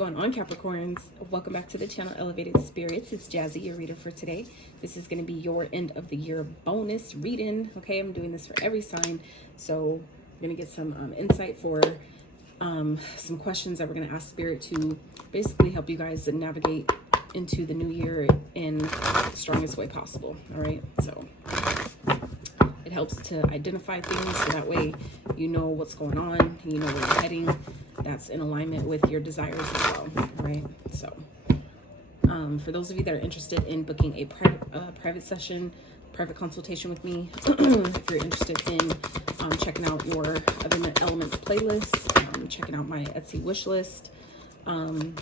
going on, Capricorns? Welcome back to the channel, Elevated Spirits. It's Jazzy, your reader for today. This is going to be your end of the year bonus reading. Okay, I'm doing this for every sign. So I'm going to get some insight for some questions that we're going to ask Spirit to basically help you guys navigate into the new year in the strongest way possible. All right, so it helps to identify things so that way you know what's going on, you know where you're heading. That's in alignment with your desires as well, right? So for those of you that are interested in booking a private session, private consultation with me, if you're interested in checking out your Other Elements playlist, checking out my Etsy wish list, any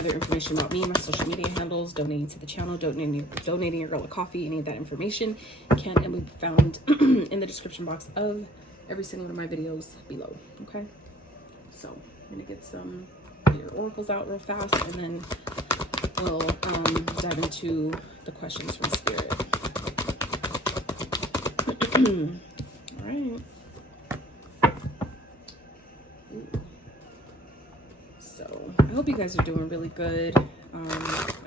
other information about me, my social media handles, donating to the channel, donating your girl a coffee, any of that information can and will be found in the description box of every single one of my videos below. Okay, so I'm gonna get some of your oracles out real fast, and then we'll dive into the questions from Spirit. All right. So I hope you guys are doing really good. I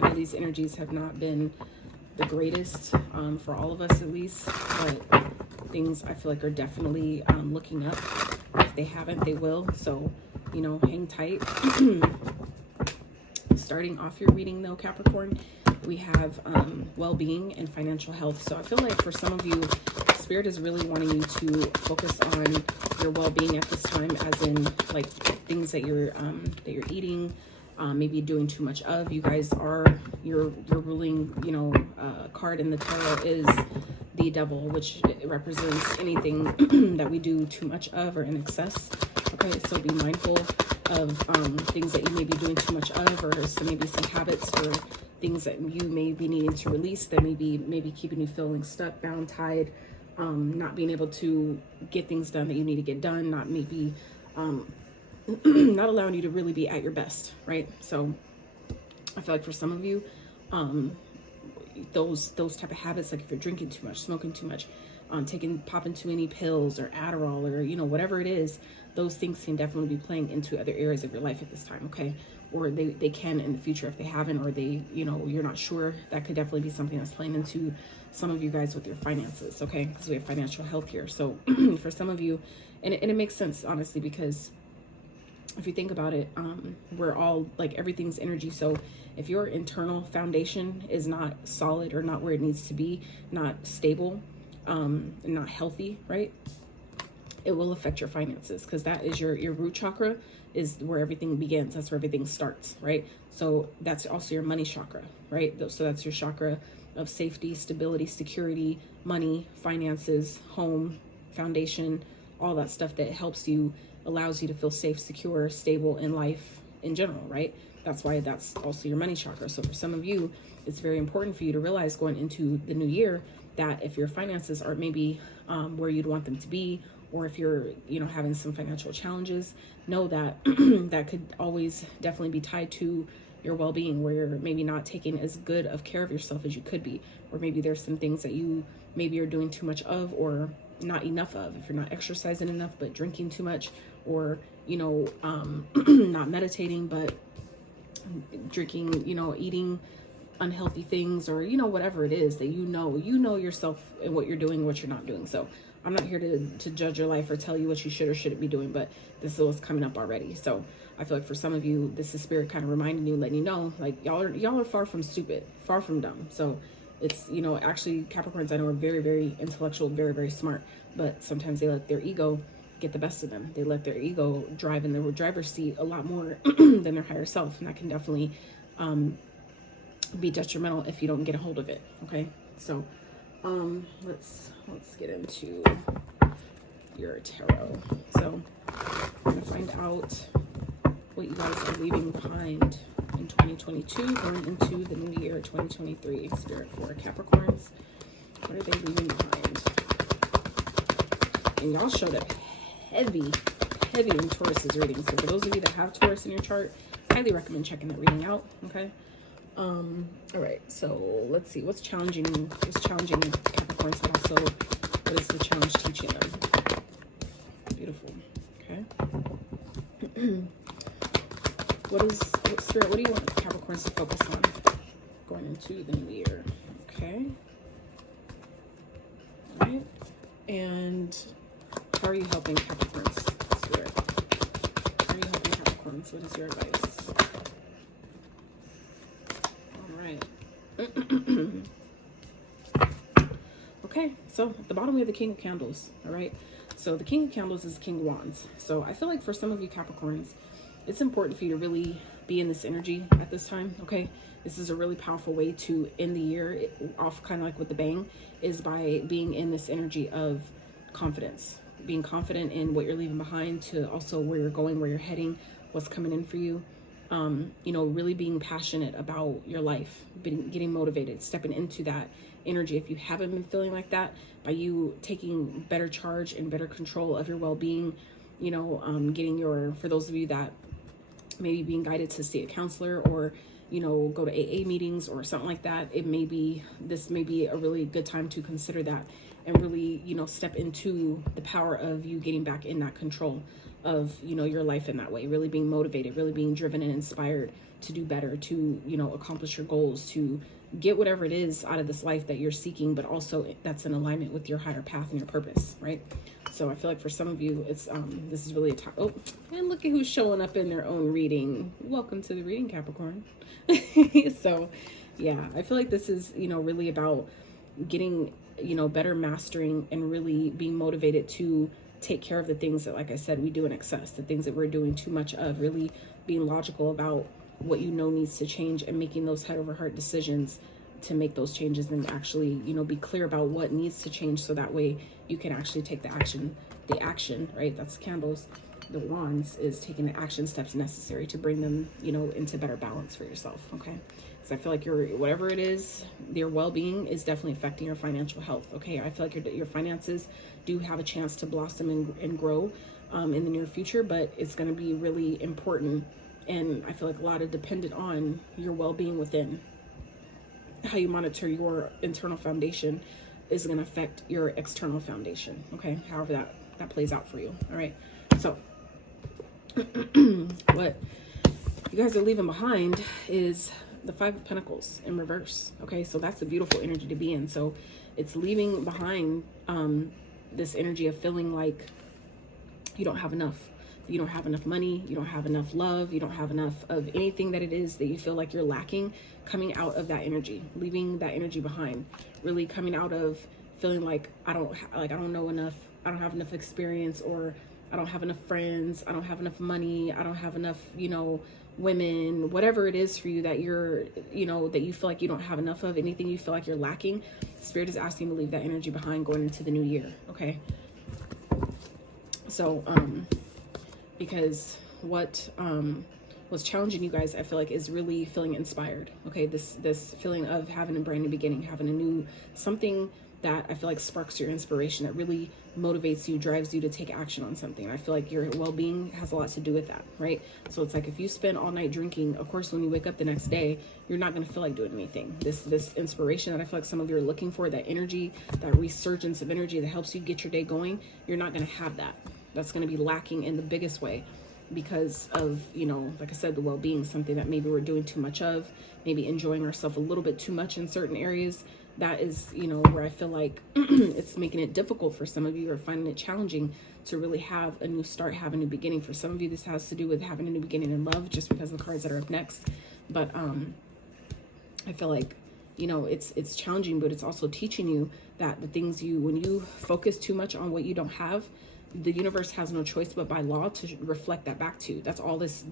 know these energies have not been the greatest for all of us, at least, but things I feel like are definitely looking up. If they haven't, they will. So, you know, hang tight. Starting off your reading though, Capricorn, we have well-being and financial health. So I feel like for some of you, Spirit is really wanting you to focus on your well-being at this time, as in like things that you're eating, maybe doing too much of. You guys are your ruling, you know, card in the tarot is the devil, which represents anything that we do too much of or in excess. Okay, so be mindful of things that you may be doing too much of, or some maybe some habits or things that you may be needing to release that may be keeping you feeling stuck, bound, tied, not being able to get things done that you need to get done, not maybe not allowing you to really be at your best, right? So I feel like for some of you, those type of habits, like if you're drinking too much, smoking too much, popping too many pills or Adderall, or you know, whatever it is, those things can definitely be playing into other areas of your life at this time. Okay, or they can in the future if they haven't, or they, you know, you're not sure. That could definitely be something that's playing into some of you guys with your finances. Okay, because we have financial health here. So for some of you, and it makes sense honestly, because if you think about it, we're all like, everything's energy. So if your internal foundation is not solid or not where it needs to be, not stable, and not healthy, right, it will affect your finances, because that is your root chakra, is where everything begins. That's where everything starts, right? So that's also your money chakra, right? So that's your chakra of safety, stability, security, money, finances, home, foundation, all that stuff that helps you, allows you to feel safe, secure, stable in life in general, right? That's why that's also your money chakra. So for some of you, it's very important for you to realize going into the new year that if your finances are maybe where you'd want them to be, or if you're, you know, having some financial challenges, know that that could always definitely be tied to your well-being, where you're maybe not taking as good of care of yourself as you could be, or maybe there's some things that you maybe are doing too much of, or not enough of. If you're not exercising enough but drinking too much, or you know, not meditating but drinking, you know, eating unhealthy things, or you know, whatever it is that you know yourself and what you're doing, what you're not doing. So I'm not here to judge your life or tell you what you should or shouldn't be doing, but this is what's coming up already. So I feel like for some of you, this is Spirit kind of reminding you, letting you know, like y'all are far from stupid, far from dumb. So it's, you know, actually Capricorns I know are very, very intellectual, very, very smart, but sometimes they let their ego get the best of them. They let their ego drive in the driver's seat a lot more than their higher self, and that can definitely be detrimental if you don't get a hold of it. Okay, so let's get into your tarot. So I'm gonna find out what you guys are leaving behind in 2022, going into the new year 2023. Spirit for Capricorns, what are they leaving behind? And y'all showed up heavy in Taurus's reading. So for those of you that have Taurus in your chart, highly recommend checking that reading out. Okay. All right, so let's see what's challenging Capricorns, but also what is the challenge teaching them? Beautiful. Okay. Spirit, what do you want Capricorns to focus on going into the new year? Okay. All right. And how are you helping Capricorns, Spirit? How are you helping Capricorns? What is your advice? All right. Okay, so at the bottom we have the King of Candles. All right. So the King of Candles is King of Wands. So I feel like for some of you Capricorns, it's important for you to really be in this energy at this time, okay? This is a really powerful way to end the year off kind of like with the bang, is by being in this energy of confidence. Being confident in what you're leaving behind, to also where you're going, where you're heading, what's coming in for you. You know, really being passionate about your life, getting motivated, stepping into that energy. If you haven't been feeling like that, by you taking better charge and better control of your well-being, you know, for those of you that maybe being guided to see a counselor, or, you know, go to AA meetings or something like that, this may be a really good time to consider that and really, you know, step into the power of you getting back in that control of, you know, your life in that way, really being motivated, really being driven and inspired to do better, to, you know, accomplish your goals, to get whatever it is out of this life that you're seeking, but also that's in alignment with your higher path and your purpose, right? So I feel like for some of you, it's this is really a time. Oh, and look at who's showing up in their own reading. Welcome to the reading, Capricorn. So yeah, I feel like this is, you know, really about getting, you know, better mastering and really being motivated to take care of the things that, like I said, we do in excess, the things that we're doing too much of, really being logical about what you know needs to change and making those head over heart decisions to make those changes, and actually, you know, be clear about what needs to change, so that way you can actually take the action, right? That's candles. The wands is taking the action steps necessary to bring them, you know, into better balance for yourself. Okay. Because I feel like whatever it is, your well-being is definitely affecting your financial health. Okay. I feel like your finances do have a chance to blossom and grow in the near future, but it's going to be really important. And I feel like a lot of dependent on your well-being within. How you monitor your internal foundation is going to affect your external foundation. Okay. However that plays out for you. All right. So what you guys are leaving behind is the Five of Pentacles in reverse. Okay. So that's a beautiful energy to be in. So it's leaving behind this energy of feeling like you don't have enough. You don't have enough money, you don't have enough love, you don't have enough of anything that it is that you feel like you're lacking, coming out of that energy, leaving that energy behind, really coming out of feeling like I don't know enough, I don't have enough experience, or I don't have enough friends, I don't have enough money, I don't have enough, you know, women, whatever it is for you that you're, you know, that you feel like you don't have enough of, anything you feel like you're lacking, Spirit is asking you to leave that energy behind going into the new year. Okay. So, because what was challenging you guys, I feel like, is really feeling inspired. Okay, this feeling of having a brand new beginning, having a new something that I feel like sparks your inspiration, that really motivates you, drives you to take action on something. I feel like your well-being has a lot to do with that, right? So it's like if you spend all night drinking, of course, when you wake up the next day, you're not going to feel like doing anything. This inspiration that I feel like some of you are looking for, that energy, that resurgence of energy that helps you get your day going, you're not going to have that. That's going to be lacking in the biggest way because of, you know, like I said, the well-being, something that maybe we're doing too much of, maybe enjoying ourselves a little bit too much in certain areas. That is, you know, where I feel like it's making it difficult for some of you, or finding it challenging to really have a new start, have a new beginning. For some of you, this has to do with having a new beginning in love, just because of the cards that are up next. But I feel like, you know, it's challenging, but it's also teaching you that the things when you focus too much on what you don't have, the universe has no choice but by law to reflect that back to you. That's all this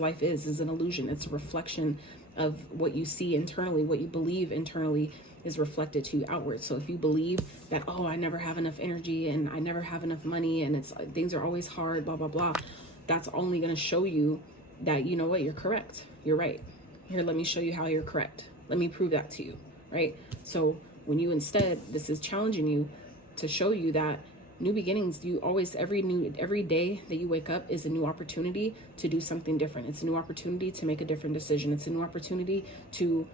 life is an illusion. It's a reflection of what you see internally, what you believe internally is reflected to you outward. So if you believe that, oh, I never have enough energy and I never have enough money and things are always hard, blah, blah, blah, that's only going to show you that, you know what, you're correct. You're right. Here, let me show you how you're correct. Let me prove that to you, right? So when you instead, this is challenging you to show you that new beginnings, you always, every day that you wake up is a new opportunity to do something different. It's a new opportunity to make a different decision. It's a new opportunity to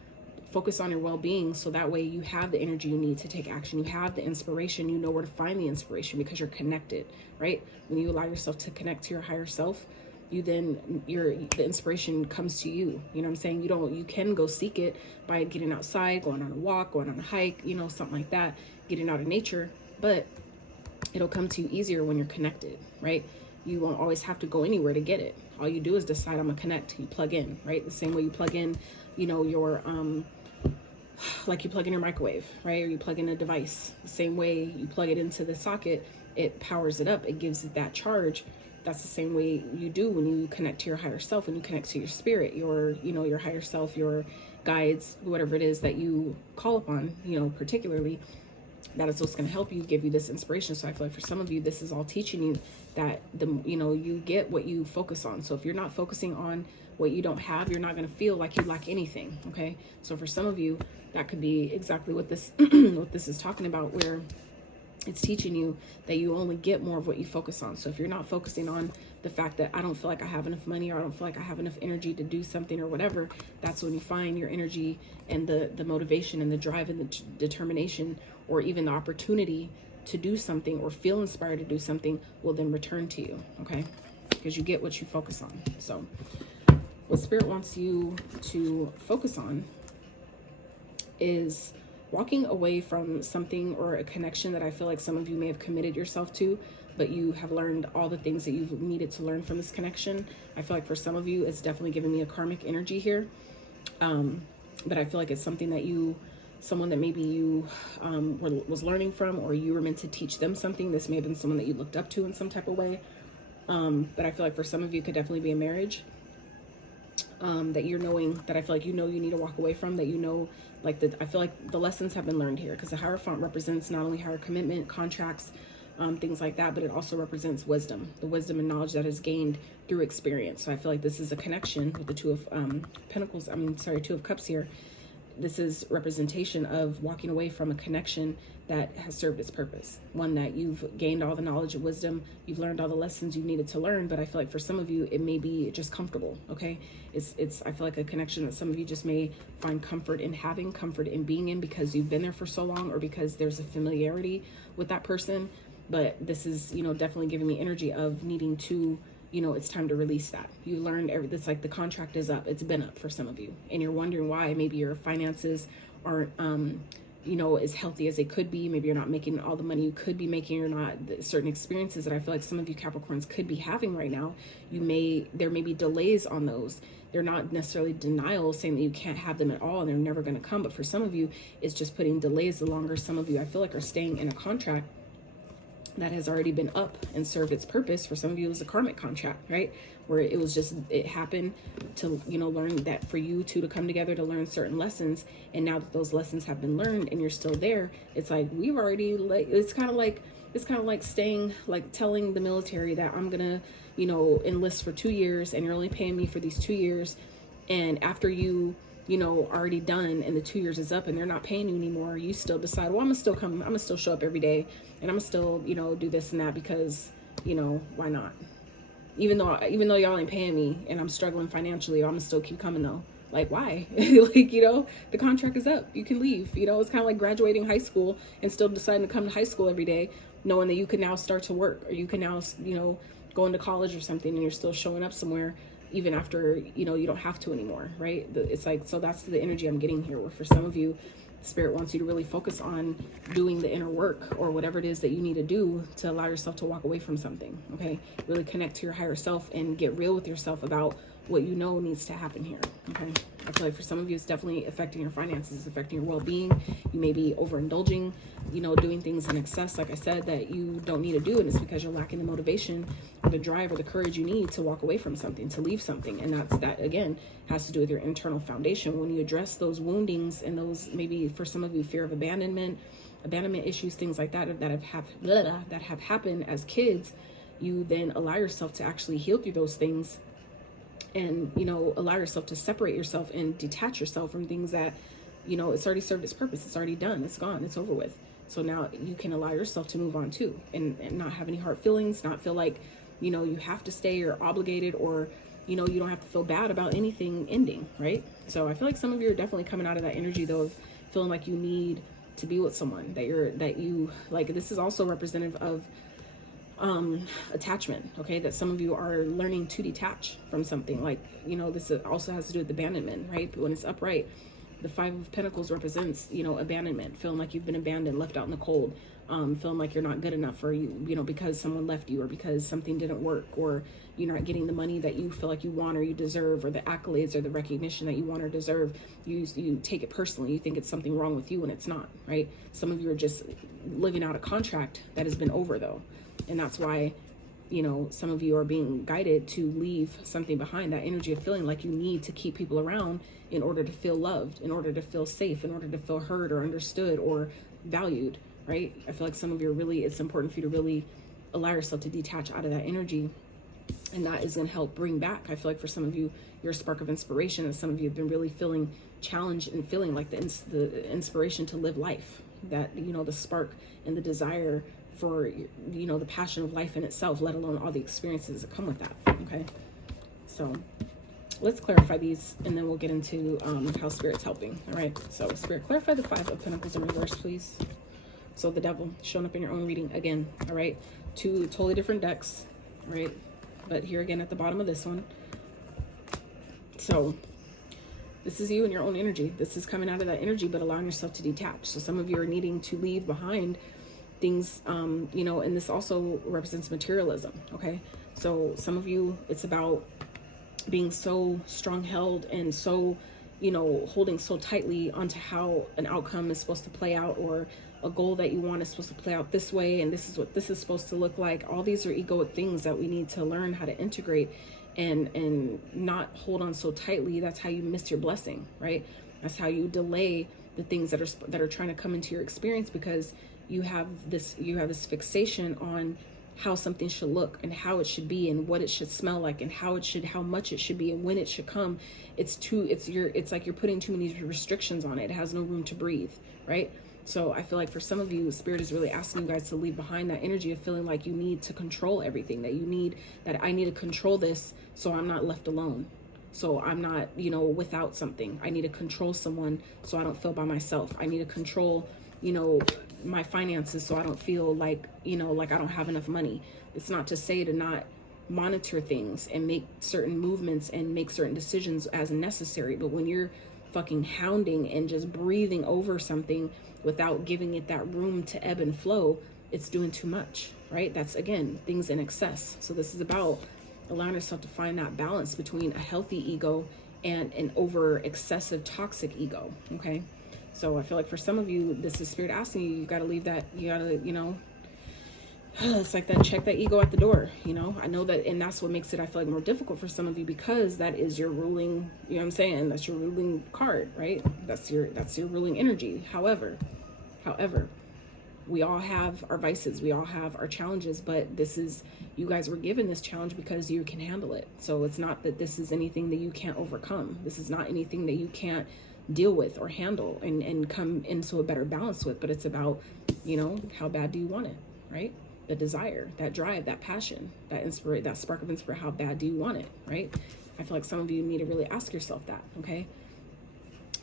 focus on your well-being, so that way you have the energy you need to take action. You have the inspiration. You know where to find the inspiration because you're connected, right? When you allow yourself to connect to your higher self, the inspiration comes to you. You know what I'm saying? You can go seek it by getting outside, going on a walk, going on a hike, something like that, getting out of nature, but it'll come to you easier when you're connected, right? You won't always have to go anywhere to get it. All you do is decide, I'm gonna connect. You plug in, right? The same way you plug in, your like you plug in your microwave, right? Or you plug in a device. The same way you plug it into the socket, it powers it up. It gives it that charge. That's the same way you do when you connect to your higher self, when you connect to your spirit, your higher self, your guides, whatever it is that you call upon, particularly. That is what's going to help you, give you this inspiration. So I feel like for some of you, this is all teaching you that you get what you focus on. So if you're not focusing on what you don't have, you're not going to feel like you lack anything. Okay. So for some of you, that could be exactly what this, what this is talking about, where it's teaching you that you only get more of what you focus on. So if you're not focusing on the fact that I don't feel like I have enough money, or I don't feel like I have enough energy to do something or whatever, that's when you find your energy and the motivation and the drive and the determination, or even the opportunity to do something or feel inspired to do something, will then return to you. Okay. Because you get what you focus on. So what Spirit wants you to focus on is walking away from something or a connection that I feel like some of you may have committed yourself to, but you have learned all the things that you've needed to learn from this connection. I feel like for some of you, it's definitely giving me a karmic energy here. But I feel like it's something that someone that maybe you was learning from, or you were meant to teach them something. This may have been someone that you looked up to in some type of way. But I feel like for some of you, it could definitely be a marriage that you're knowing, that I feel like you need to walk away from, that I feel like the lessons have been learned here, because the Hierophant represents not only higher commitment, contracts, things like that, but it also represents wisdom, the wisdom and knowledge that is gained through experience. So I feel like this is a connection with the Two of Cups here. This is representation of walking away from a connection that has served its purpose. One that you've gained all the knowledge and wisdom, you've learned all the lessons you needed to learn, but I feel like for some of you, it may be just comfortable, okay? I feel like a connection that some of you just may find comfort in having, comfort in being in, because you've been there for so long, or because there's a familiarity with that person. But this is, definitely giving me energy of needing to, it's time to release that. You learned it's like the contract is up. It's been up for some of you, and you're wondering why. Maybe your finances aren't, as healthy as they could be. Maybe you're not making all the money you could be making, or not certain experiences that I feel like some of you Capricorns could be having right now. There may be delays on those. They're not necessarily denials saying that you can't have them at all and they're never going to come. But for some of you, it's just putting delays the longer. Some of you, I feel like, are staying in a contract that has already been up and served its purpose. For some of you, it was a karmic contract, right? Where it happened to, learn that for you two to come together to learn certain lessons. And now that those lessons have been learned and you're still there, it's like, we've already, it's kind of like staying, like telling the military that I'm going to, enlist for 2 years and you're only paying me for these 2 years. And after already done and the 2 years is up and they're not paying you anymore, you still decide, well, I'm gonna still show up every day, and I'm gonna still, do this and that, because, why not? Even though y'all ain't paying me and I'm struggling financially, I'm gonna still keep coming though. Like, why? The contract is up. You can leave. It's kind of like graduating high school and still deciding to come to high school every day, knowing that you can now start to work, or you can now, go into college or something, and you're still showing up somewhere even after, you don't have to anymore, right? It's like, so that's the energy I'm getting here, where for some of you, Spirit wants you to really focus on doing the inner work, or whatever it is that you need to do to allow yourself to walk away from something, okay? Really connect to your higher self and get real with yourself about what needs to happen here, okay? I feel like for some of you, it's definitely affecting your finances, affecting your well-being. You may be overindulging, doing things in excess, like I said, that you don't need to do, and it's because you're lacking the motivation or the drive or the courage you need to walk away from something, to leave something. And that again has to do with your internal foundation. When you address those woundings and those, maybe for some of you, fear of abandonment issues, things like that have happened as kids, you then allow yourself to actually heal through those things, and allow yourself to separate yourself and detach yourself from things that it's already served its purpose. It's already done. It's gone. It's over with. So now you can allow yourself to move on too, and not have any hard feelings, not feel like you have to stay or obligated, or you don't have to feel bad about anything ending, right? So I feel like some of you are definitely coming out of that energy though, of feeling like you need to be with someone, that you like. This is also representative of attachment, okay, that some of you are learning to detach from something. Like, you know, this also has to do with abandonment, right? But when it's upright, the Five of Pentacles represents, you know, abandonment, feeling like you've been abandoned, left out in the cold, feeling like you're not good enough, or you know, because someone left you, or because something didn't work, or you're not getting the money that you feel like you want or you deserve, or the accolades or the recognition that you want or deserve. You take it personally. You think it's something wrong with you when it's not, right? Some of you are just living out a contract that has been over, though. And that's why, you know, some of you are being guided to leave something behind, that energy of feeling like you need to keep people around in order to feel loved, in order to feel safe, in order to feel heard or understood or valued, right? I feel like some of you are really, it's important for you to really allow yourself to detach out of that energy. And that is going to help bring back, I feel like for some of you, your spark of inspiration. And some of you have been really feeling challenged and feeling like the inspiration to live life, that, you know, the spark and the desire for, you know, the passion of life in itself, let alone all the experiences that come with that. Okay, so let's clarify these, and then we'll get into how Spirit's helping. All right, so Spirit, clarify the Five of Pentacles in reverse, please. So the Devil showing up in your own reading again. All right, two totally different decks, right? But here again at the bottom of this one. So this is you and your own energy. This is coming out of that energy, but allowing yourself to detach. So some of you are needing to leave behind things, you know, and this also represents materialism. Okay, so some of you, it's about being so strong-held and so, you know, holding so tightly onto how an outcome is supposed to play out, or a goal that you want is supposed to play out this way, and this is what this is supposed to look like. All these are egoic things that we need to learn how to integrate and not hold on so tightly. That's how you miss your blessing, right? That's how you delay the things that are trying to come into your experience, because you have this fixation on how something should look and how it should be and what it should smell like and how much it should be and when it should come. It's like you're putting too many restrictions on it. It has no room to breathe, right? So I feel like for some of you, Spirit is really asking you guys to leave behind that energy of feeling like you need to control everything, that I need to control this so I'm not left alone. So I'm not, you know, without something. I need to control someone so I don't feel by myself. I need to control, you know, my finances so I don't feel like, you know, like I don't have enough money. It's not to say to not monitor things and make certain movements and make certain decisions as necessary, but when you're fucking hounding and just breathing over something without giving it that room to ebb and flow, it's doing too much, right? That's, again, things in excess. So this is about allowing yourself to find that balance between a healthy ego and an over excessive toxic ego. Okay, so I feel like for some of you, this is Spirit asking you, you got to leave that, you got to, you know, it's like that, check that ego at the door, you know. I know that, and that's what makes it, I feel like, more difficult for some of you, because that is your ruling, you know what I'm saying, that's your ruling card, right? That's your ruling energy. However, we all have our vices, we all have our challenges, but this is, you guys were given this challenge because you can handle it. So it's not that this is anything that you can't overcome. This is not anything that you can't deal with or handle and come into a better balance with, but it's about, you know, how bad do you want it, right? The desire, that drive, that passion, that spark of inspiration, how bad do you want it, right? I feel like some of you need to really ask yourself that, okay?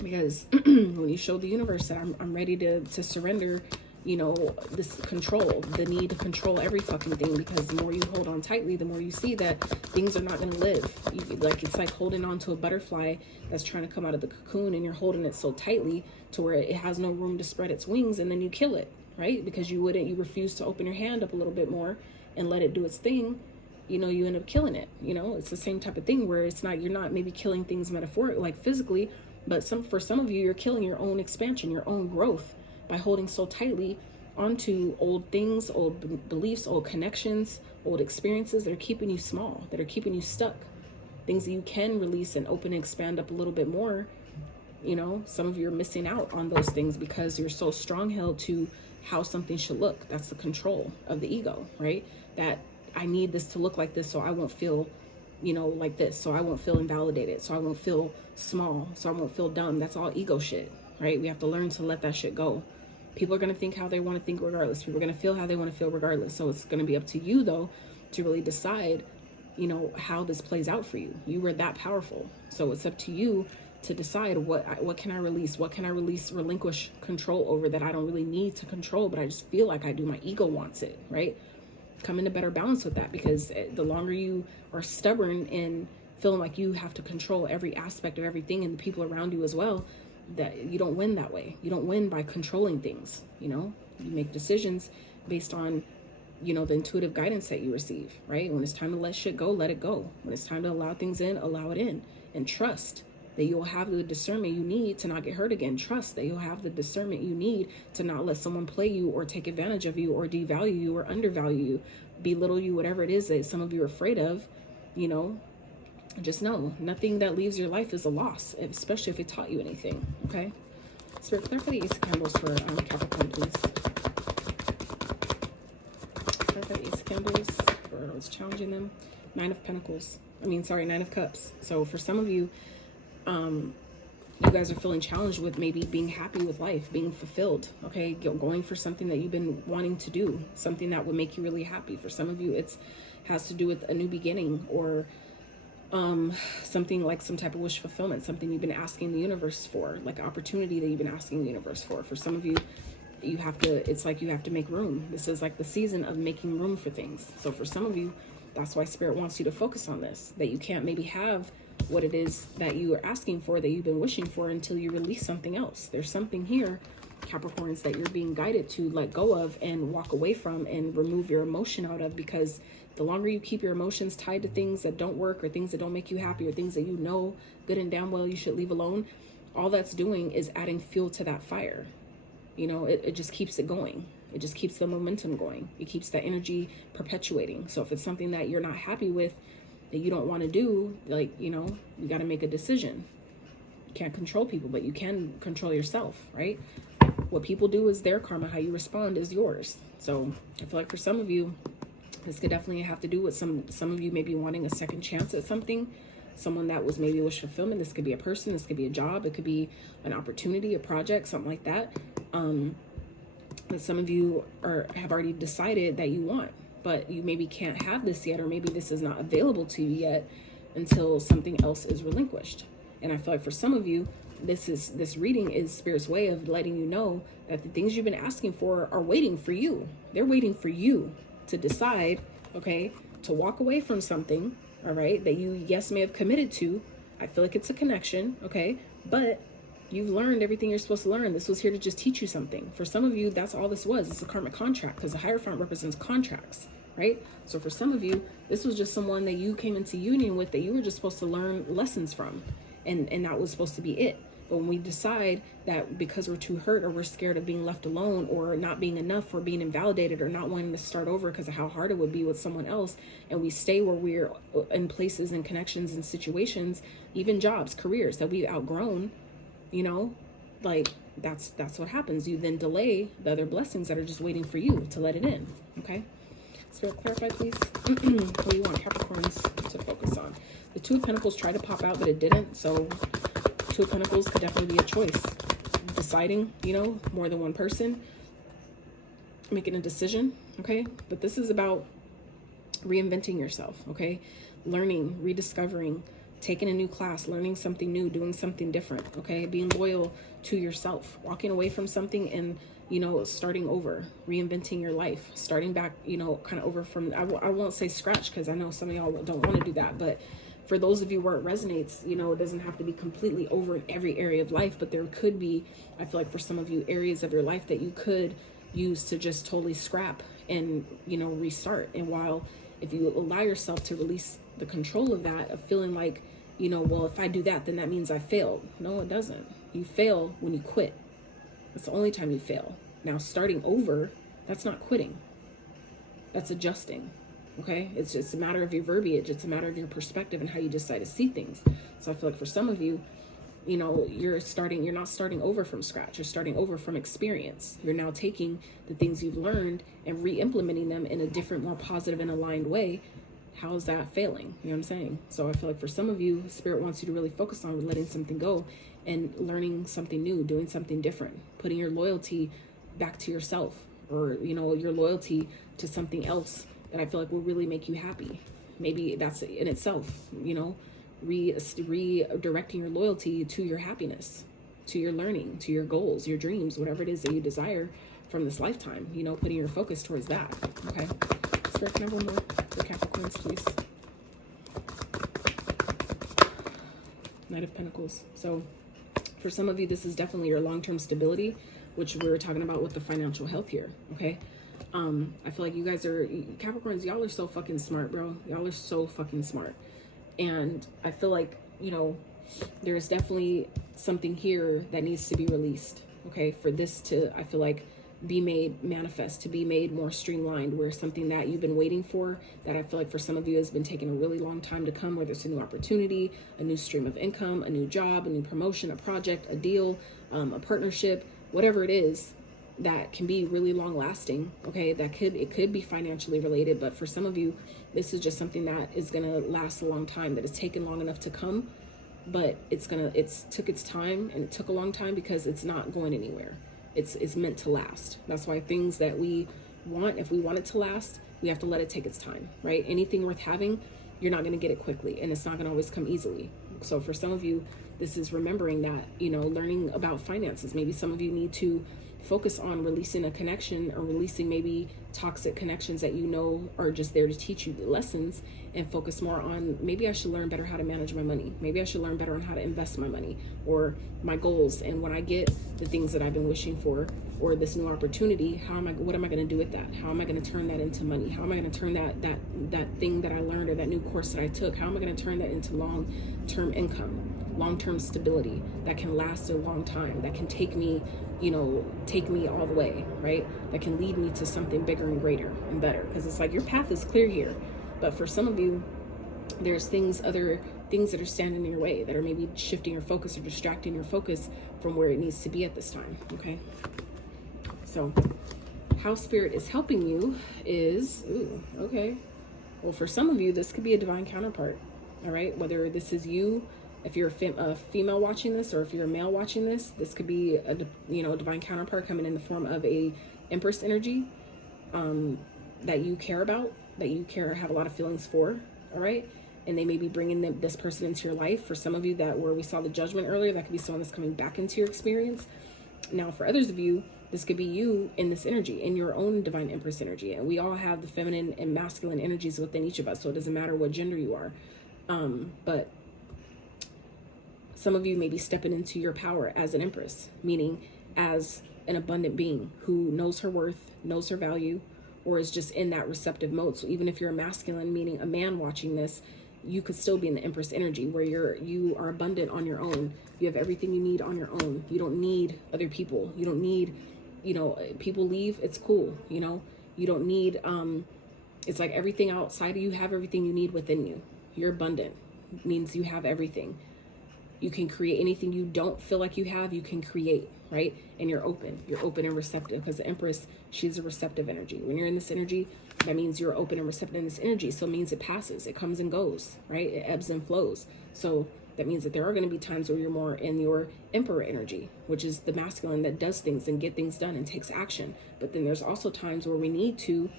Because when you show the universe that I'm ready to surrender, you know, this control, the need to control every fucking thing, because the more you hold on tightly, the more you see that things are not going to live. It's like holding on to a butterfly that's trying to come out of the cocoon, and you're holding it so tightly to where it has no room to spread its wings, and then you kill it, right? Because you refuse to open your hand up a little bit more and let it do its thing. You know, you end up killing it. You know, it's the same type of thing where you're not maybe killing things metaphorically, like physically, but for some of you, you're killing your own expansion, your own growth, by holding so tightly onto old things, old beliefs, old connections, old experiences that are keeping you small, that are keeping you stuck. Things that you can release and open and expand up a little bit more. You know, some of you are missing out on those things because you're so strong-held to how something should look. That's the control of the ego, right? That I need this to look like this so I won't feel, you know, like this, so I won't feel invalidated, so I won't feel small, so I won't feel dumb. That's all ego shit, right? We have to learn to let that shit go. People are going to think how they want to think regardless. People are going to feel how they want to feel regardless. So it's going to be up to you, though, to really decide, you know, how this plays out for you. You were that powerful. So it's up to you to decide what can I release? What can I relinquish control over that I don't really need to control, but I just feel like I do. My ego wants it, right? come into better balance with that, because the longer you are stubborn and feeling like you have to control every aspect of everything and the people around you as well, that you don't win that way. You don't win by controlling things. You make decisions based on, the intuitive guidance that you receive, right? When it's time to let shit go, let it go. When it's time to allow things in, allow it in, and trust that you'll have the discernment you need to not get hurt again. Trust that you'll have the discernment you need to not let someone play you or take advantage of you or devalue you or undervalue you, belittle you, whatever it is that some of you are afraid of. Just know nothing that leaves your life is a loss, especially if it taught you anything. Okay, Spirit, clarify the Ace of Candles for Capricorn, please. Clarify the Ace of Candles for what's challenging them. Nine of Cups. So for some of you, you guys are feeling challenged with maybe being happy with life, being fulfilled, okay? Going for something that you've been wanting to do, something that would make you really happy. For some of you, it has to do with a new beginning, or something like some type of wish fulfillment, something you've been asking the universe for, like an opportunity that you've been asking the universe for. For some of you, it's like you have to make room. This is like the season of making room for things. So for some of you, that's why Spirit wants you to focus on this, that you can't maybe have what it is that you are asking for, that you've been wishing for, until you release something else. There's something here, Capricorns, that you're being guided to let go of and walk away from and remove your emotion out of, because the longer you keep your emotions tied to things that don't work, or things that don't make you happy, or things that good and damn well you should leave alone, all that's doing is adding fuel to that fire. It just keeps it going. It just keeps the momentum going. It keeps that energy perpetuating. So if it's something that you're not happy with, that you don't want to do, you got to make a decision. You can't control people, but you can control yourself, right? What people do is their karma. How you respond is yours. So I feel like for some of you, this could definitely have to do with some of you maybe wanting a second chance at something. Someone that was maybe wish fulfillment. This could be a person. This could be a job. It could be an opportunity, a project, something like that. That some of you have already decided that you want, but you maybe can't have this yet, or maybe this is not available to you yet until something else is relinquished. And I feel like for some of you, this reading is Spirit's way of letting you know that the things you've been asking for are waiting for you. They're waiting for you to decide, okay, to walk away from something, all right, that you, yes, may have committed to. I feel like it's a connection, okay, but you've learned everything you're supposed to learn. This was here to just teach you something. For some of you, that's all this was. It's a karmic contract, because the Hierophant represents contracts, right? So for some of you, this was just someone that you came into union with, that you were just supposed to learn lessons from, and that was supposed to be it. But when we decide that because we're too hurt, or we're scared of being left alone, or not being enough, or being invalidated, or not wanting to start over because of how hard it would be with someone else, and we stay where we're in places and connections and situations, even jobs, careers that we've outgrown, that's what happens. You then delay the other blessings that are just waiting for you to let it in. Okay, so clarify, please. What do you want Capricorns to focus on? The Two of Pentacles tried to pop out, but it didn't. So Two of Pentacles could definitely be a choice. Deciding, more than one person, making a decision. Okay, but this is about reinventing yourself. Okay, learning, rediscovering, taking a new class, learning something new, doing something different, okay? Being loyal to yourself, walking away from something and, starting over, reinventing your life, starting back, kind of over from, I won't say scratch, because I know some of y'all don't want to do that, but for those of you where it resonates, it doesn't have to be completely over in every area of life, but there could be, I feel like for some of you, areas of your life that you could use to just totally scrap and, restart. And while if you allow yourself to release the control of that, of feeling like, well, if I do that, then that means I failed. No, it doesn't. You fail when you quit. That's the only time you fail. Now, starting over, that's not quitting. That's adjusting. Okay? It's just a matter of your verbiage. It's a matter of your perspective and how you decide to see things. So I feel like for some of you, you're not starting over from scratch. You're starting over from experience. You're now taking the things you've learned and re-implementing them in a different, more positive and aligned way. How is that failing? You know what I'm saying? So I feel like for some of you, Spirit wants you to really focus on letting something go and learning something new, doing something different, putting your loyalty back to yourself, or, your loyalty to something else that I feel like will really make you happy. Maybe that's in itself, redirecting your loyalty to your happiness, to your learning, to your goals, your dreams, whatever it is that you desire from this lifetime, putting your focus towards that. Okay. Spirit, can I have one more for Capricorns, please? Knight of Pentacles. So for some of you, this is definitely your long-term stability, which we were talking about with the financial health here, okay? I feel like you guys are, Capricorns, y'all are so fucking smart, bro. Y'all are so fucking smart. And I feel like, you know, there's definitely something here that needs to be released, okay? For this to, I feel like, be made manifest, to be made more streamlined, where something that you've been waiting for, that I feel like for some of you has been taking a really long time to come, whether it's a new opportunity, a new stream of income, a new job, a new promotion, a project, a deal, a partnership, whatever it is that can be really long lasting, okay? It could be financially related, but for some of you, this is just something that is gonna last a long time, that has taken long enough to come, but it's took its time, and it took a long time because it's not going anywhere. It's meant to last. That's why things that we want, if we want it to last, we have to let it take its time, right? Anything worth having, you're not going to get it quickly, and it's not going to always come easily. So for some of you, this is remembering that, you know, learning about finances. Maybe some of you need to focus on releasing a connection, or releasing maybe toxic connections that you know are just there to teach you the lessons, and focus more on, maybe I should learn better how to manage my money. Maybe I should learn better on how to invest my money, or my goals. And when I get the things that I've been wishing for, or this new opportunity, what am I going to do with that? How am I going to turn that into money? How am I going to turn that thing that I learned, or that new course that I took, how am I going to turn that into long-term income, long-term stability that can last a long time, that can take me all the way, right? That can lead me to something bigger and greater and better. Because it's like your path is clear here, but for some of you, there's other things that are standing in your way, that are maybe shifting your focus or distracting your focus from where it needs to be at this time, okay? So how Spirit is helping you is, okay. Well, for some of you, this could be a divine counterpart, all right? Whether this is you, if you're a female watching this, or if you're a male watching this, this could be a divine counterpart coming in the form of a Empress energy that you care about, that you have a lot of feelings for, all right? And they may be bringing this person into your life. For some of you, that where we saw the Judgment earlier, that could be someone that's coming back into your experience. Now, for others of you, this could be you in this energy, in your own divine Empress energy. And we all have the feminine and masculine energies within each of us, so it doesn't matter what gender you are. But some of you may be stepping into your power as an Empress, meaning as an abundant being who knows her worth, knows her value, or is just in that receptive mode. So even if you're a masculine, meaning a man watching this, you could still be in the Empress energy, where you are abundant on your own. You have everything you need on your own. You don't need other people. You don't need, people leave, it's cool, you don't need, it's like everything outside of you, have everything you need within you. You're abundant, means you have everything. You can create anything you don't feel like you have, you can create, right? And you're open and receptive, because the Empress, she's a receptive energy. When you're in this energy, that means you're open and receptive in this energy. So it means it passes, it comes and goes, right? It ebbs and flows. So that means that there are going to be times where you're more in your Emperor energy, which is the masculine that does things and get things done and takes action. But then there's also times where we need to,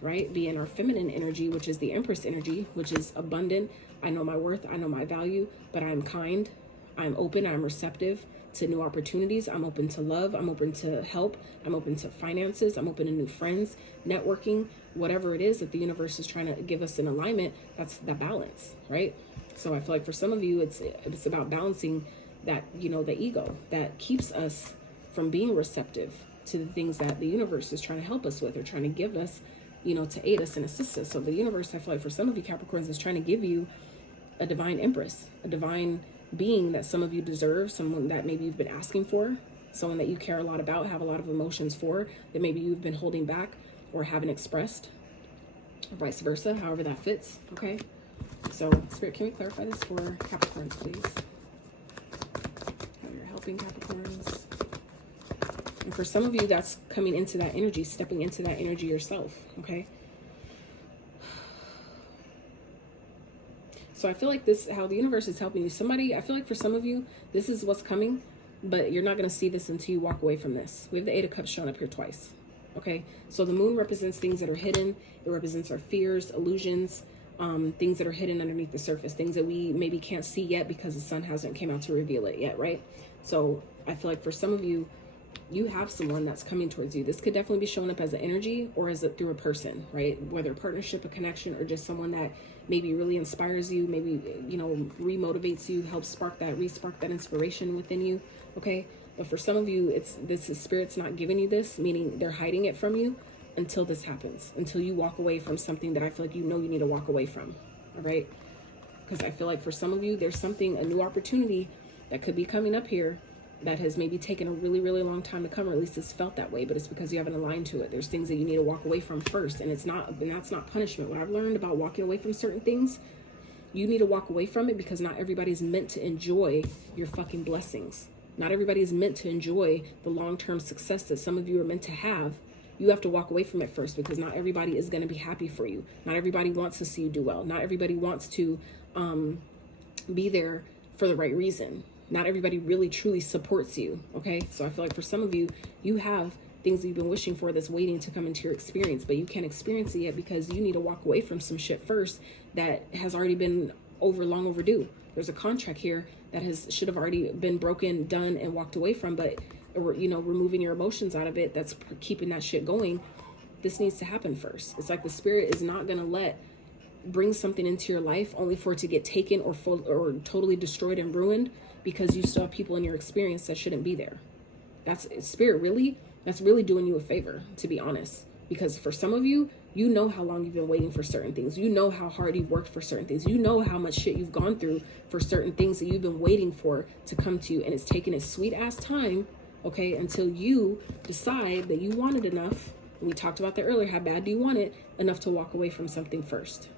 right, be in our feminine energy, which is the Empress energy, which is abundant. I know my worth, I know my value, but I'm kind, I'm open, I'm receptive to new opportunities. I'm open to love. I'm open to help. I'm open to finances. I'm open to new friends, networking, whatever it is that the universe is trying to give us in alignment. That's that balance, right? So I feel like for some of you, it's about balancing that, the ego that keeps us from being receptive to the things that the universe is trying to help us with, or trying to give us, to aid us and assist us. So the universe, I feel like for some of you Capricorns, is trying to give you a divine Empress, a divine being that some of you deserve, someone that maybe you've been asking for, someone that you care a lot about, have a lot of emotions for, that maybe you've been holding back or haven't expressed, or vice versa, however that fits, okay? So, Spirit, can we clarify this for Capricorns, please? How you're helping Capricorns. And for some of you, that's coming into that energy, stepping into that energy yourself, okay? So I feel like how the universe is helping you. I feel like for some of you, this is what's coming, but you're not going to see this until you walk away from this. We have the Eight of Cups showing up here twice. Okay. So the moon represents things that are hidden. It represents our fears, illusions, things that are hidden underneath the surface, things that we maybe can't see yet because the sun hasn't came out to reveal it yet. Right. So I feel like for some of you, you have someone that's coming towards you. This could definitely be showing up as an energy or through a person, right? Whether a partnership, a connection, or just someone that maybe really inspires you, maybe, you know, remotivates you, helps re-spark that inspiration within you, okay? But for some of you, Spirit's not giving you this, meaning they're hiding it from you until this happens, until you walk away from something that I feel like you need to walk away from, all right? Because I feel like for some of you, there's a new opportunity that could be coming up here that has maybe taken a really, really long time to come, or at least it's felt that way, but it's because you haven't aligned to it. There's things that you need to walk away from first, and that's not punishment. What I've learned about walking away from certain things, you need to walk away from it because not everybody's meant to enjoy your fucking blessings. Not everybody is meant to enjoy the long-term success that some of you are meant to have. You have to walk away from it first because not everybody is going to be happy for you. Not everybody wants to see you do well. Not everybody wants to be there for the right reason. Not everybody really truly supports you, okay? So I feel like for some of you, you have things that you've been wishing for that's waiting to come into your experience, but you can't experience it yet because you need to walk away from some shit first that has already been long overdue. There's a contract here that should have already been broken, done, and walked away from, but, or, you know, removing your emotions out of it, that's keeping that shit going. This needs to happen first. It's like the Spirit is not going to bring something into your life only for it to get taken or totally destroyed and ruined because you still have people in your experience that shouldn't be there. That's really doing you a favor, to be honest. Because for some of you, you know how long you've been waiting for certain things. You know how hard you've worked for certain things. You know how much shit you've gone through for certain things that you've been waiting for to come to you. And it's taken its sweet ass time, okay, until you decide that you want it enough. And we talked about that earlier. How bad do you want it? Enough to walk away from something first.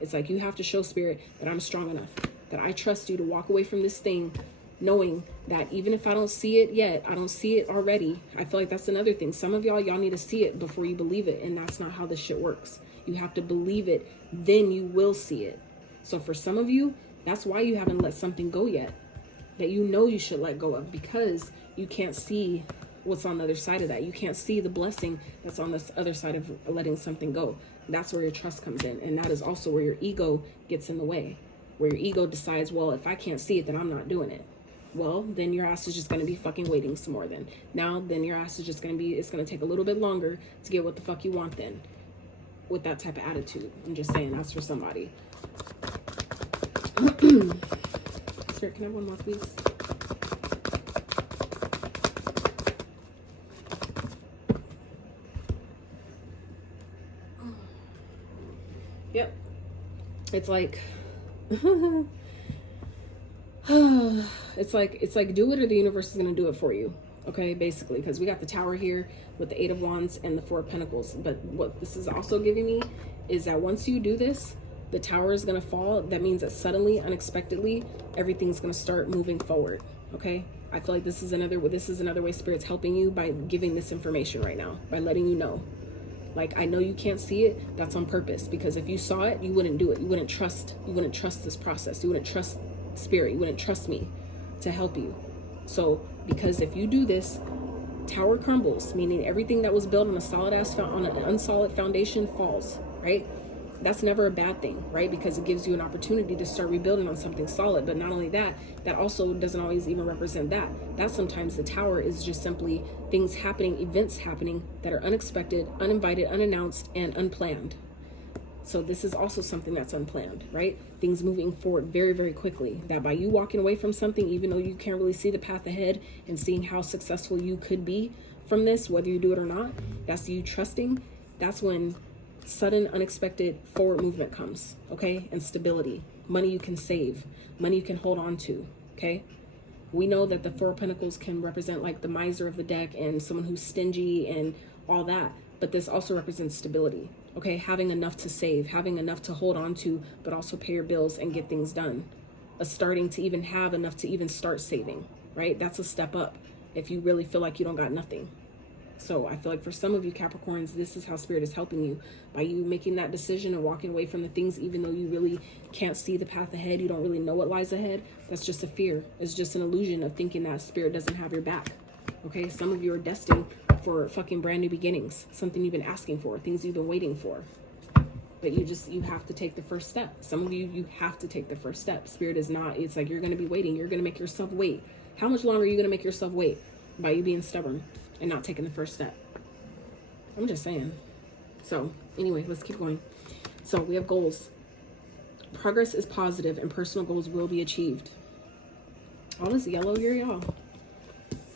It's like you have to show Spirit that I'm strong enough, that I trust you to walk away from this thing, knowing that even if I don't see it yet, I don't see it already. I feel like that's another thing. Some of y'all need to see it before you believe it, and that's not how this shit works. You have to believe it, then you will see it. So for some of you, that's why you haven't let something go yet, that you know you should let go of, because you can't see what's on the other side of that. You can't see the blessing that's on this other side of letting something go. That's where your trust comes in, and that is also where your ego gets in the way, where your ego decides, well, if I can't see it, then I'm not doing it. Well, then your ass is just going to be fucking waiting some more then. Then your ass is just going to be, it's going to take a little bit longer to get what the fuck you want then. With that type of attitude. I'm just saying, that's for somebody. Spirit, can I have one more, please? Yep. It's like... it's like do it or the universe is going to do it for you, okay, basically, because we got the Tower here with the 8 of Wands and the 4 of Pentacles. But what this is also giving me is that once you do this, the Tower is going to fall. That means that suddenly, unexpectedly, everything's going to start moving forward, okay? I feel like this is another way Spirit's helping you by giving this information right now, by letting you know. Like, I know you can't see it. That's on purpose, because if you saw it, you wouldn't do it. You wouldn't trust this process. You wouldn't trust Spirit. You wouldn't trust me to help you. So because if you do this, Tower crumbles, meaning everything that was built on an unsolid foundation falls, right? That's never a bad thing, right? Because it gives you an opportunity to start rebuilding on something solid. But not only that, that also doesn't always even represent that. That sometimes the Tower is just simply things happening, events happening that are unexpected, uninvited, unannounced, and unplanned. So this is also something that's unplanned, right? Things moving forward very, very quickly. That by you walking away from something, even though you can't really see the path ahead and seeing how successful you could be from this, whether you do it or not, that's you trusting. That's when sudden, unexpected forward movement comes, okay? And stability. Money you can save. Money you can hold on to, okay? We know that the 4 of Pentacles can represent like the miser of the deck and someone who's stingy and all that. But this also represents stability, okay? Having enough to save, having enough to hold on to, but also pay your bills and get things done. Starting to even have enough to even start saving, right? That's a step up if you really feel like you don't got nothing. So I feel like for some of you Capricorns, this is how Spirit is helping you. By you making that decision and walking away from the things, even though you really can't see the path ahead, you don't really know what lies ahead. That's just a fear. It's just an illusion of thinking that Spirit doesn't have your back. Okay, some of you are destined for fucking brand new beginnings, something you've been asking for, things you've been waiting for. But you have to take the first step. Some of you have to take the first step. Spirit is not, it's like you're going to be waiting. You're going to make yourself wait. How much longer are you going to make yourself wait? by you being stubborn and not taking the first step. I'm just saying. So anyway, let's keep going. So we have goals. Progress is positive and personal goals will be achieved. All this yellow here, y'all.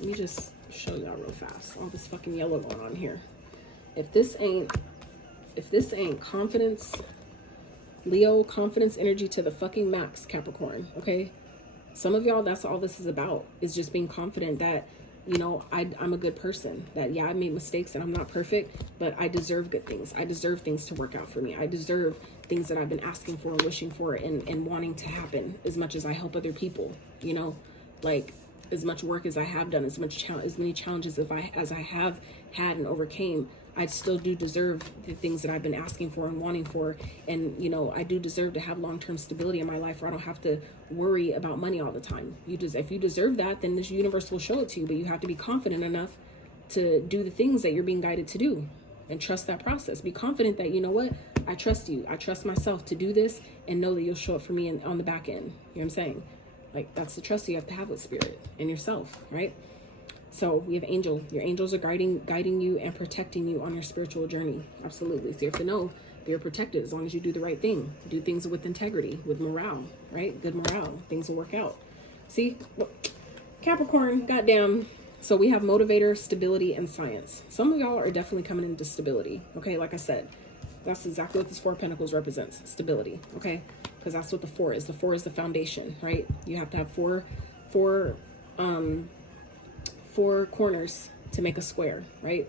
Let me just show y'all real fast. All this fucking yellow going on here. If this ain't confidence, Leo, confidence energy to the fucking max, Capricorn, okay? Some of y'all, that's all this is about, is just being confident that, you know, I'm a good person. That, yeah, I made mistakes and I'm not perfect, but I deserve good things. I deserve things to work out for me. I deserve things that I've been asking for and wishing for and wanting to happen as much as I help other people, you know? Like, as much work as I have done, as many challenges as I have had and overcame, I still do deserve the things that I've been asking for and wanting for. And, you know, I do deserve to have long-term stability in my life where I don't have to worry about money all the time. If you deserve that, then this universe will show it to you, but you have to be confident enough to do the things that you're being guided to do and trust that process. Be confident that, you know what, I trust you. I trust myself to do this and know that you'll show up for me on the back end. You know what I'm saying? Like, that's the trust you have to have with spirit and yourself, right? So we have angel. Your angels are guiding you and protecting you on your spiritual journey. Absolutely. So you have to know that you're protected as long as you do the right thing. Do things with integrity, with morale, right? Good morale. Things will work out. See? Capricorn, goddamn. So we have motivator, stability, and science. Some of y'all are definitely coming into stability. Okay, like I said, that's exactly what this Four of Pentacles represents. Stability, okay? Because that's what the four is. The four is the foundation, right? You have to have four corners to make a square, right?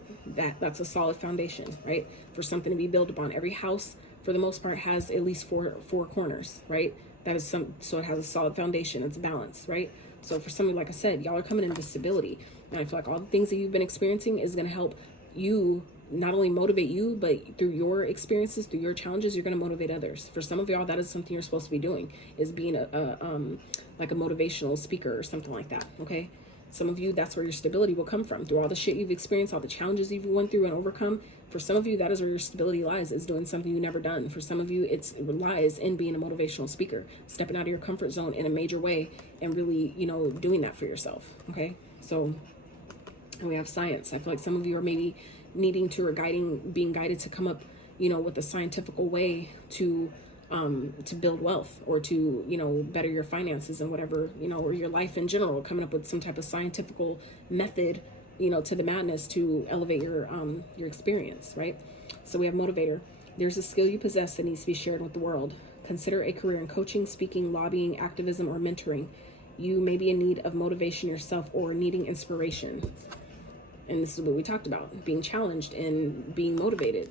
That's a solid foundation, right? For something to be built upon. Every house, for the most part, has at least four corners, right? So it has a solid foundation. It's balanced, right? So for somebody, like I said, y'all are coming into stability. And I feel like all the things that you've been experiencing is going to help you not only motivate you, but through your experiences, through your challenges, you're going to motivate others. For some of y'all, that is something you're supposed to be doing, is being like a motivational speaker or something like that. Okay. Some of you, that's where your stability will come from, through all the shit you've experienced, all the challenges you've went through and overcome. For some of you, that is where your stability lies, is doing something you've never done. For some of you, it lies in being a motivational speaker, stepping out of your comfort zone in a major way and really, you know, doing that for yourself. Okay. So, and we have science. I feel like some of you are maybe needing to, or being guided to come up, you know, with a scientific way to build wealth, or to, you know, better your finances and whatever, you know, or your life in general, coming up with some type of scientific method, you know, to the madness to elevate your experience, right? So we have motivator. There's a skill you possess that needs to be shared with the world. Consider a career in coaching, speaking, lobbying, activism, or mentoring. You may be in need of motivation yourself or needing inspiration. And this is what we talked about, being challenged and being motivated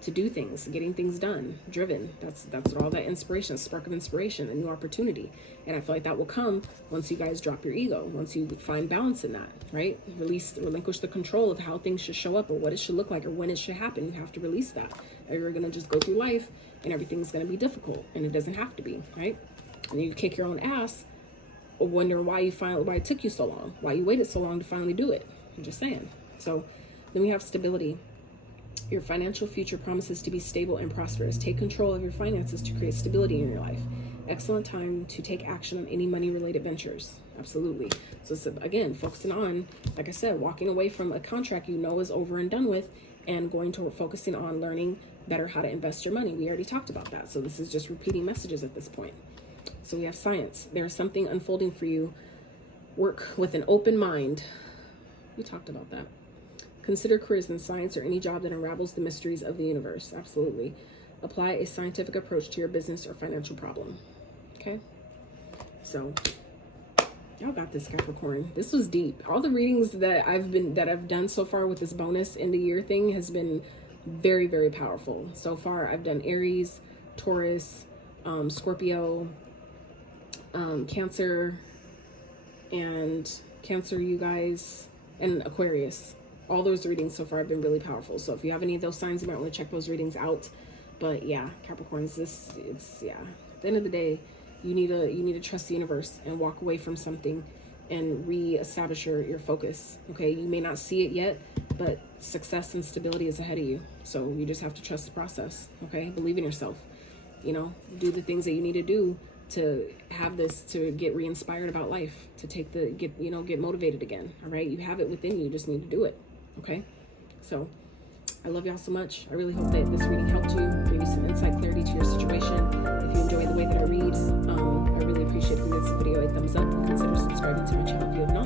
to do things, getting things done, driven. That's what all that inspiration, spark of inspiration, a new opportunity. And I feel like that will come once you guys drop your ego, once you find balance in that, right? Relinquish the control of how things should show up, or what it should look like, or when it should happen. You have to release that, or you're going to just go through life and everything's going to be difficult, and it doesn't have to be, right? And you kick your own ass, or wonder why it took you so long, why you waited so long to finally do it. I'm just saying. So then we have stability. Your financial future promises to be stable and prosperous. Take control of your finances to create stability in your life. Excellent time to take action on any money-related ventures. Absolutely. So again, focusing on, like I said, walking away from a contract you know is over and done with, and focusing on learning better how to invest your money. We already talked about that. So this is just repeating messages at this point. So we have science. There is something unfolding for you. Work with an open mind. We talked about that. Consider careers in science or any job that unravels the mysteries of the universe. Absolutely. Apply a scientific approach to your business or financial problem. Okay? So, y'all got this, Capricorn. This was deep. All the readings that I've done so far with this bonus end of year thing has been very, very powerful. So far, I've done Aries, Taurus, Scorpio, Cancer, you guys, and Aquarius. All those readings so far have been really powerful. So if you have any of those signs, you might want to check those readings out. But yeah, Capricorns, at the end of the day, you need to trust the universe and walk away from something and reestablish your focus. Okay, you may not see it yet, but success and stability is ahead of you. So you just have to trust the process. Okay, believe in yourself. You know, do the things that you need to do to have this, to get re-inspired about life, to get motivated again. All right, you have it within you, you just need to do it. Okay, so I love y'all so much. I really hope that this reading helped you, gave you some insight, clarity to your situation. If you enjoy the way that I read, I really appreciate if you give this video a thumbs up and consider subscribing to my channel if you have not.